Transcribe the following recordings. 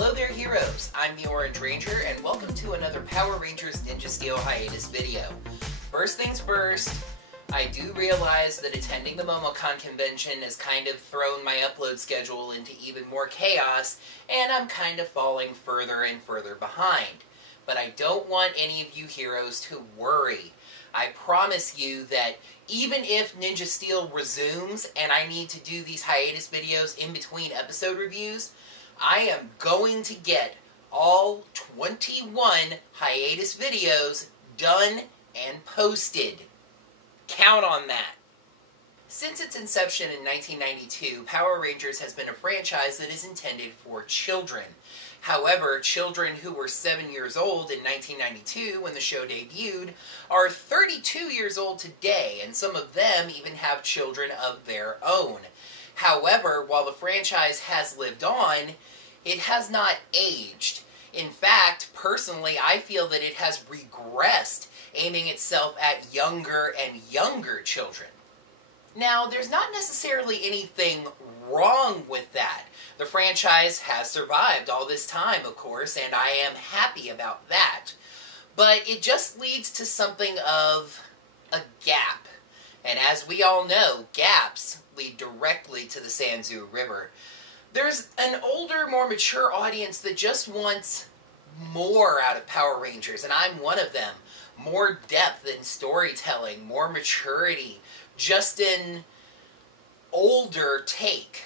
Hello there, heroes! I'm the Orange Ranger, and welcome to another Power Rangers Ninja Steel Hiatus video. First things first, I do realize that attending the MomoCon convention has kind of thrown my upload schedule into even more chaos, and I'm kind of falling further and further behind. But I don't want any of you heroes to worry. I promise you that even if Ninja Steel resumes and I need to do these hiatus videos in between episode reviews, I am going to get all 21 hiatus videos done and posted. Count on that. Since its inception in 1992, Power Rangers has been a franchise that is intended for children. However, children who were 7 years old in 1992 when the show debuted are 32 years old today, and some of them even have children of their own. However, while the franchise has lived on, it has not aged. In fact, personally, I feel that it has regressed, aiming itself at younger and younger children. Now, there's not necessarily anything wrong with that. The franchise has survived all this time, of course, and I am happy about that. But it just leads to something of a gap. And as we all know, gaps lead directly to the Sanzu River. There's an older, more mature audience that just wants more out of Power Rangers, and I'm one of them. More depth in storytelling, more maturity, just an older take.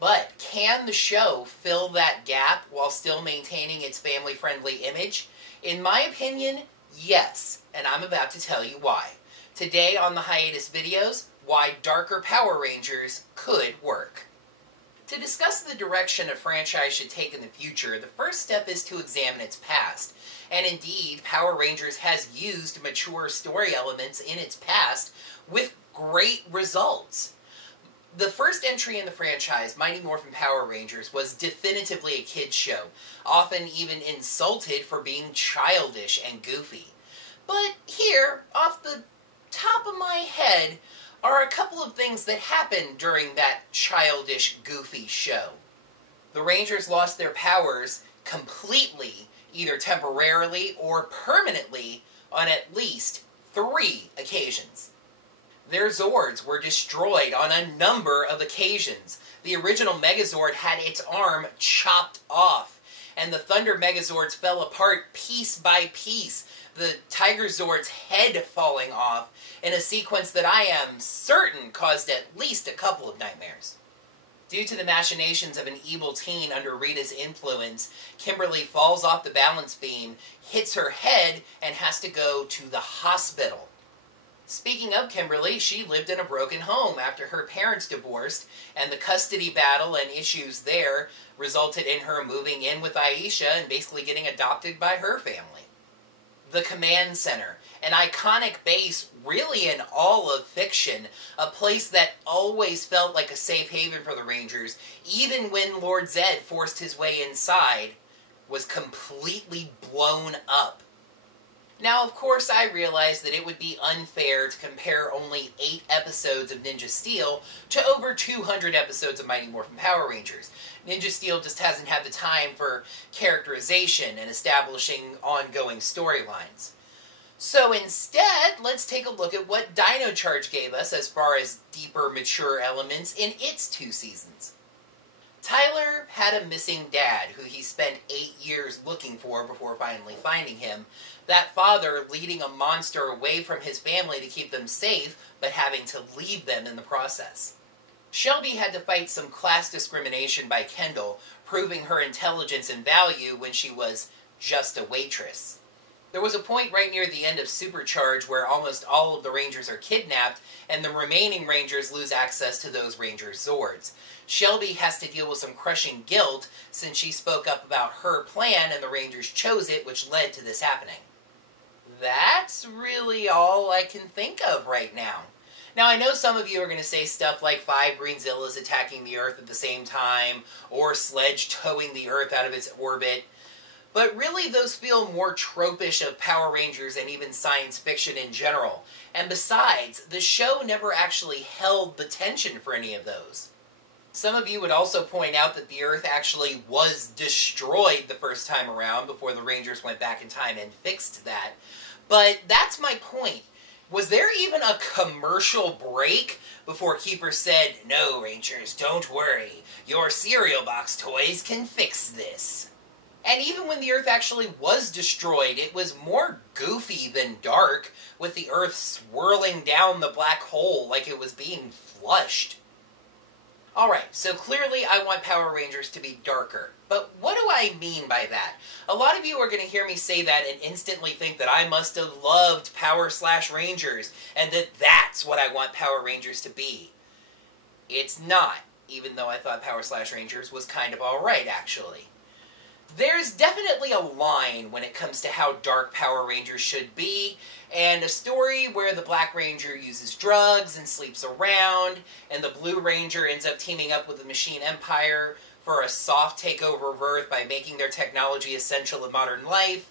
But can the show fill that gap while still maintaining its family-friendly image? In my opinion, yes, and I'm about to tell you why. Today on the hiatus videos, why darker Power Rangers could work. To discuss the direction a franchise should take in the future, the first step is to examine its past. And indeed, Power Rangers has used mature story elements in its past with great results. The first entry in the franchise, Mighty Morphin Power Rangers, was definitively a kids' show, often even insulted for being childish and goofy. But here, off the top of my head, are a couple of things that happened during that childish, goofy show. The Rangers lost their powers completely, either temporarily or permanently, on at least 3 occasions. Their Zords were destroyed on a number of occasions. The original Megazord had its arm chopped off, and the Thunder Megazords fell apart piece by piece, the Tiger Zord's head falling off, in a sequence that I am certain caused at least a couple of nightmares. Due to the machinations of an evil teen under Rita's influence, Kimberly falls off the balance beam, hits her head, and has to go to the hospital. Speaking of Kimberly, she lived in a broken home after her parents divorced, and the custody battle and issues there resulted in her moving in with Aisha and basically getting adopted by her family. The Command Center, an iconic base really in all of fiction, a place that always felt like a safe haven for the Rangers, even when Lord Zed forced his way inside, was completely blown up. Now, of course, I realize that it would be unfair to compare only 8 episodes of Ninja Steel to over 200 episodes of Mighty Morphin Power Rangers. Ninja Steel just hasn't had the time for characterization and establishing ongoing storylines. So instead, let's take a look at what Dino Charge gave us as far as deeper, mature elements in its 2 seasons. Tyler had a missing dad who he spent 8 years looking for before finally finding him. That father leading a monster away from his family to keep them safe, but having to leave them in the process. Shelby had to fight some class discrimination by Kendall, proving her intelligence and value when she was just a waitress. There was a point right near the end of Supercharge where almost all of the Rangers are kidnapped, and the remaining Rangers lose access to those Rangers' Zords. Shelby has to deal with some crushing guilt since she spoke up about her plan and the Rangers chose it, which led to this happening. That's really all I can think of right now. Now, I know some of you are going to say stuff like 5 Greenzillas attacking the Earth at the same time, or Sledge towing the Earth out of its orbit, but really those feel more tropish of Power Rangers and even science fiction in general. And besides, the show never actually held the tension for any of those. Some of you would also point out that the Earth actually was destroyed the first time around before the Rangers went back in time and fixed that. But that's my point. Was there even a commercial break before Keeper said, "No, Rangers, don't worry. Your cereal box toys can fix this"? And even when the Earth actually was destroyed, it was more goofy than dark, with the Earth swirling down the black hole like it was being flushed. Alright, so clearly I want Power Rangers to be darker. But what do I mean by that? A lot of you are going to hear me say that and instantly think that I must have loved Power/Rangers, and that that's what I want Power Rangers to be. It's not, even though I thought Power/Rangers was kind of alright, actually. There's definitely a line when it comes to how dark Power Rangers should be, and a story where the Black Ranger uses drugs and sleeps around, and the Blue Ranger ends up teaming up with the Machine Empire for a soft takeover of Earth by making their technology essential in modern life,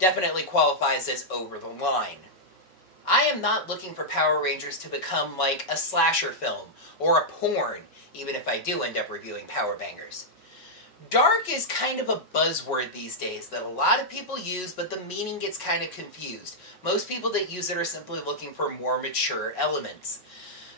definitely qualifies as over the line. I am not looking for Power Rangers to become like a slasher film, or a porn, even if I do end up reviewing Power Bangers. Dark is kind of a buzzword these days that a lot of people use, but the meaning gets kind of confused. Most people that use it are simply looking for more mature elements.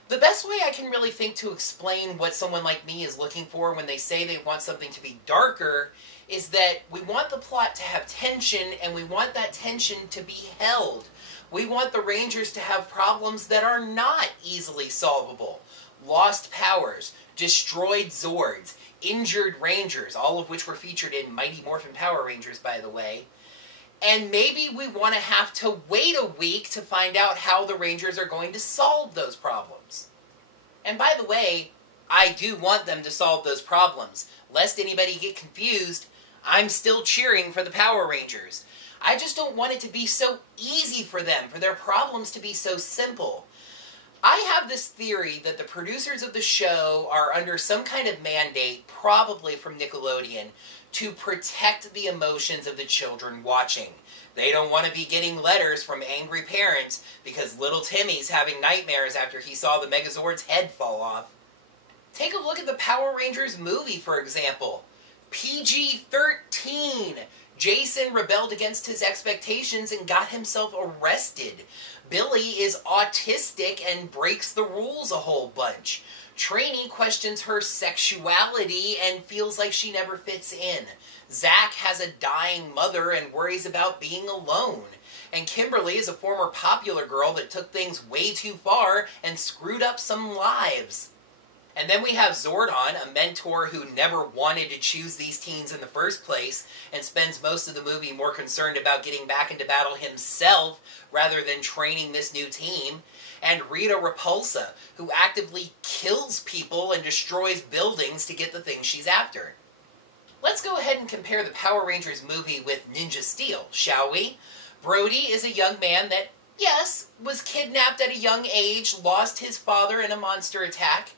The best way I can really think to explain what someone like me is looking for when they say they want something to be darker is that we want the plot to have tension, and we want that tension to be held. We want the Rangers to have problems that are not easily solvable. Lost powers, destroyed Zords, injured Rangers, all of which were featured in Mighty Morphin Power Rangers, by the way. And maybe we want to have to wait a week to find out how the Rangers are going to solve those problems. And by the way, I do want them to solve those problems. Lest anybody get confused, I'm still cheering for the Power Rangers. I just don't want it to be so easy for them, for their problems to be so simple. I have this theory that the producers of the show are under some kind of mandate, probably from Nickelodeon, to protect the emotions of the children watching. They don't want to be getting letters from angry parents because little Timmy's having nightmares after he saw the Megazord's head fall off. Take a look at the Power Rangers movie, for example. PG-13. Jason rebelled against his expectations and got himself arrested. Billy is autistic and breaks the rules a whole bunch. Trini questions her sexuality and feels like she never fits in. Zach has a dying mother and worries about being alone. And Kimberly is a former popular girl that took things way too far and screwed up some lives. And then we have Zordon, a mentor who never wanted to choose these teens in the first place, and spends most of the movie more concerned about getting back into battle himself rather than training this new team. And Rita Repulsa, who actively kills people and destroys buildings to get the things she's after. Let's go ahead and compare the Power Rangers movie with Ninja Steel, shall we? Brody is a young man that, yes, was kidnapped at a young age, lost his father in a monster attack.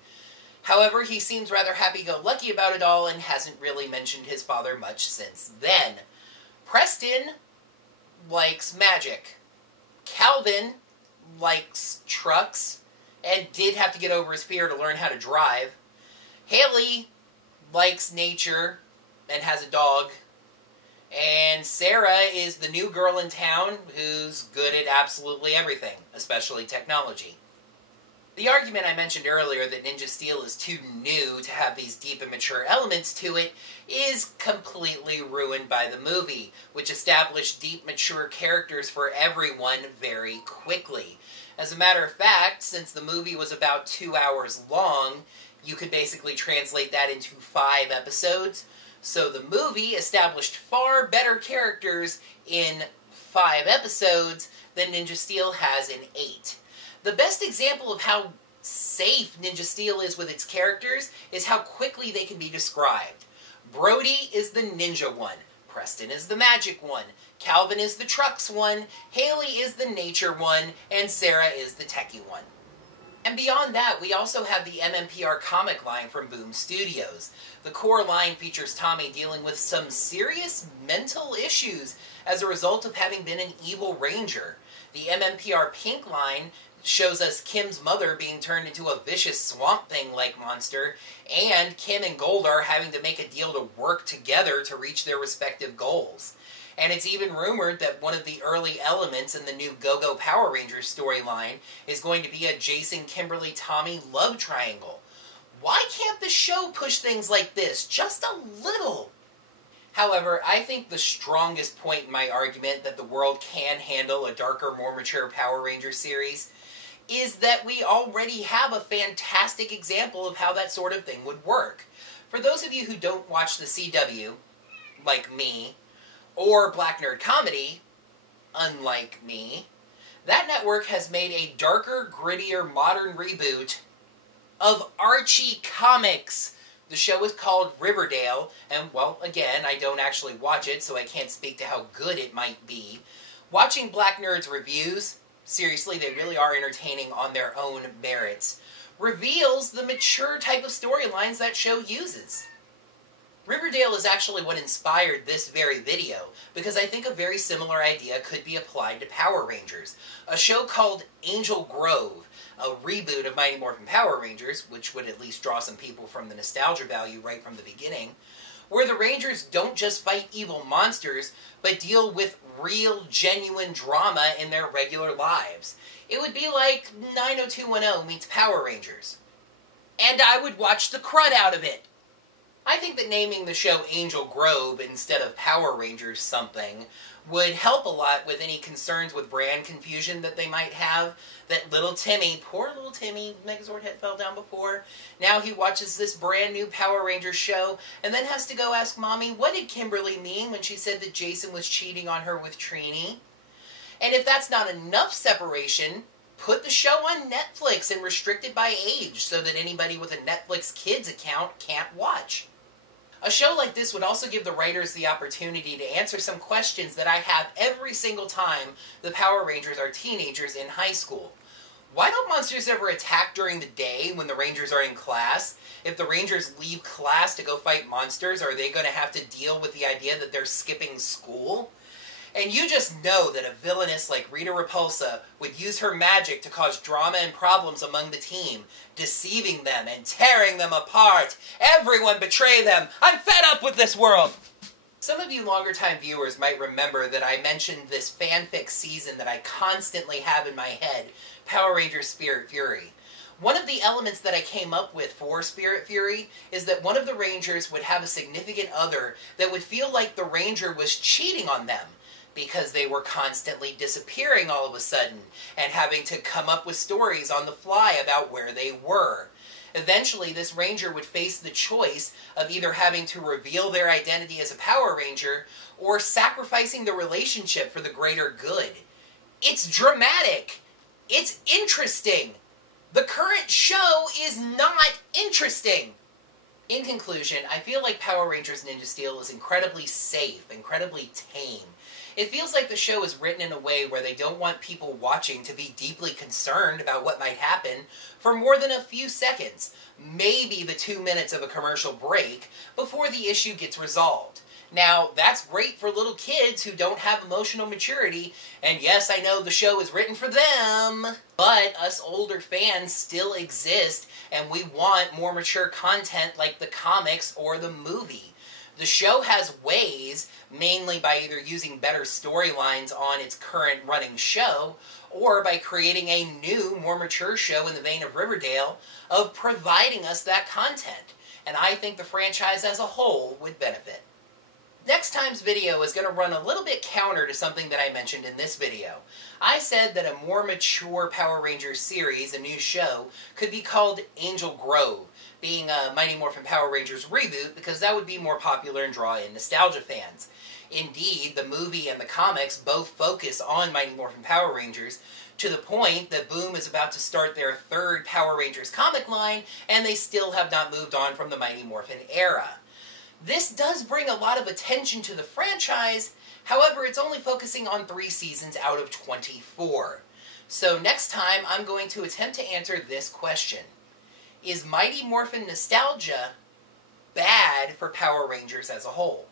However, he seems rather happy-go-lucky about it all and hasn't really mentioned his father much since then. Preston likes magic. Calvin likes trucks and did have to get over his fear to learn how to drive. Haley likes nature and has a dog. And Sarah is the new girl in town who's good at absolutely everything, especially technology. The argument I mentioned earlier that Ninja Steel is too new to have these deep and mature elements to it is completely ruined by the movie, which established deep, mature characters for everyone very quickly. As a matter of fact, since the movie was about 2 hours long, you could basically translate that into 5 episodes. So the movie established far better characters in 5 episodes than Ninja Steel has in 8. The best example of how safe Ninja Steel is with its characters is how quickly they can be described. Brody is the ninja one, Preston is the magic one, Calvin is the trucks one, Haley is the nature one, and Sarah is the techie one. And beyond that, we also have the MMPR comic line from Boom Studios. The core line features Tommy dealing with some serious mental issues as a result of having been an evil ranger. The MMPR Pink line shows us Kim's mother being turned into a vicious Swamp Thing-like monster, and Kim and Goldar having to make a deal to work together to reach their respective goals. And it's even rumored that one of the early elements in the new Go-Go Power Rangers storyline is going to be a Jason, Kimberly, Tommy love triangle. Why can't the show push things like this just a little? However, I think the strongest point in my argument that the world can handle a darker, more mature Power Rangers series is that we already have a fantastic example of how that sort of thing would work. For those of you who don't watch the CW, like me, or Black Nerd Comedy, unlike me, that network has made a darker, grittier, modern reboot of Archie Comics. The show is called Riverdale, and, well, again, I don't actually watch it, so I can't speak to how good it might be. Watching Black Nerd's reviews, seriously, they really are entertaining on their own merits, reveals the mature type of storylines that show uses. Riverdale is actually what inspired this very video, because I think a very similar idea could be applied to Power Rangers. A show called Angel Grove, a reboot of Mighty Morphin Power Rangers, which would at least draw some people from the nostalgia value right from the beginning, where the Rangers don't just fight evil monsters, but deal with real, genuine drama in their regular lives. It would be like 90210 meets Power Rangers. And I would watch the crud out of it. I think that naming the show Angel Grove instead of Power Rangers something would help a lot with any concerns with brand confusion that they might have. That little Timmy, poor little Timmy, Megazord head fell down before, now he watches this brand new Power Rangers show and then has to go ask Mommy, what did Kimberly mean when she said that Jason was cheating on her with Trini? And if that's not enough separation, put the show on Netflix and restrict it by age so that anybody with a Netflix Kids account can't watch. A show like this would also give the writers the opportunity to answer some questions that I have every single time the Power Rangers are teenagers in high school. Why don't monsters ever attack during the day when the Rangers are in class? If the Rangers leave class to go fight monsters, are they going to have to deal with the idea that they're skipping school? And you just know that a villainess like Rita Repulsa would use her magic to cause drama and problems among the team, deceiving them and tearing them apart. Everyone betray them! I'm fed up with this world! Some of you longer-time viewers might remember that I mentioned this fanfic season that I constantly have in my head, Power Rangers Spirit Fury. One of the elements that I came up with for Spirit Fury is that one of the Rangers would have a significant other that would feel like the Ranger was cheating on them, because they were constantly disappearing all of a sudden, and having to come up with stories on the fly about where they were. Eventually, this Ranger would face the choice of either having to reveal their identity as a Power Ranger, or sacrificing the relationship for the greater good. It's dramatic! It's interesting! The current show is not interesting! In conclusion, I feel like Power Rangers Ninja Steel is incredibly safe, incredibly tame. It feels like the show is written in a way where they don't want people watching to be deeply concerned about what might happen for more than a few seconds, maybe the 2 minutes of a commercial break, before the issue gets resolved. Now, that's great for little kids who don't have emotional maturity, and yes, I know the show is written for them, but us older fans still exist, and we want more mature content like the comics or the movie. The show has ways, mainly by either using better storylines on its current running show, or by creating a new, more mature show in the vein of Riverdale, of providing us that content. And I think the franchise as a whole would benefit. Next time's video is going to run a little bit counter to something that I mentioned in this video. I said that a more mature Power Rangers series, a new show, could be called Angel Grove, being a Mighty Morphin Power Rangers reboot, because that would be more popular and draw in nostalgia fans. Indeed, the movie and the comics both focus on Mighty Morphin Power Rangers, to the point that Boom is about to start their third Power Rangers comic line, and they still have not moved on from the Mighty Morphin era. This does bring a lot of attention to the franchise, however, it's only focusing on 3 seasons out of 24. So next time, I'm going to attempt to answer this question. Is Mighty Morphin nostalgia bad for Power Rangers as a whole?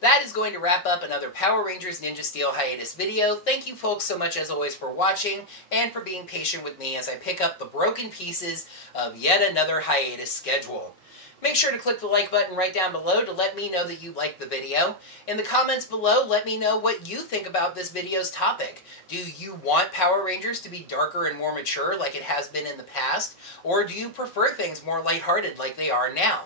That is going to wrap up another Power Rangers Ninja Steel hiatus video. Thank you folks so much as always for watching and for being patient with me as I pick up the broken pieces of yet another hiatus schedule. Make sure to click the like button right down below to let me know that you liked the video. In the comments below, let me know what you think about this video's topic. Do you want Power Rangers to be darker and more mature like it has been in the past? Or do you prefer things more lighthearted like they are now?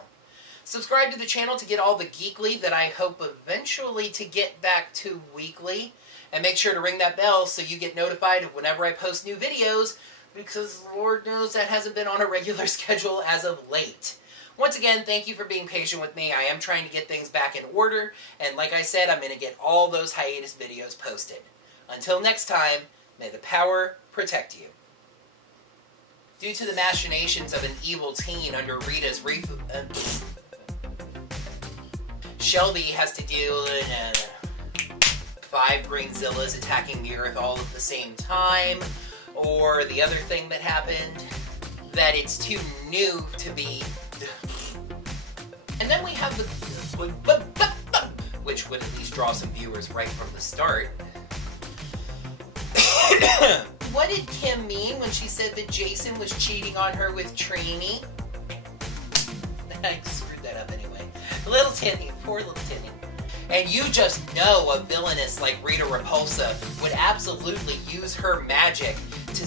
Subscribe to the channel to get all the geekly that I hope eventually to get back to weekly. And make sure to ring that bell so you get notified of whenever I post new videos, because Lord knows that hasn't been on a regular schedule as of late. Once again, thank you for being patient with me. I am trying to get things back in order, and like I said, I'm going to get all those hiatus videos posted. Until next time, may the power protect you. Due to the machinations of an evil teen under Rita's Shelby has to deal with 5 Greenzilla's attacking the Earth all at the same time, or the other thing that happened, that it's too new to be... And then we have the... which would at least draw some viewers right from the start. What did Kim mean when she said that Jason was cheating on her with Trini? I screwed that up anyway. Little Tinny, poor little Tinny. And you just know a villainess like Rita Repulsa would absolutely use her magic to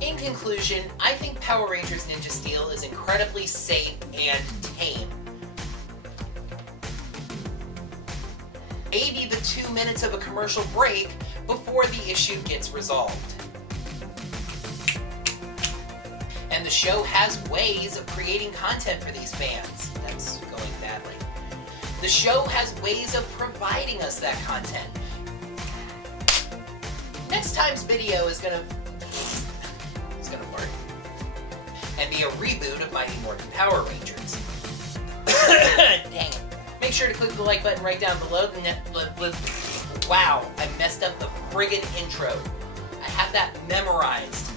In conclusion, I think Power Rangers Ninja Steel is incredibly safe and tame. Maybe the 2 minutes of a commercial break before the issue gets resolved. And the show has ways of creating content for these fans. That's going badly. The show has ways of providing us that content. Next time's video is gonna work. And be a reboot of Mighty Morphin Power Rangers. Dang it. Make sure to click the like button right down below. Wow, I messed up the friggin' intro. I have that memorized.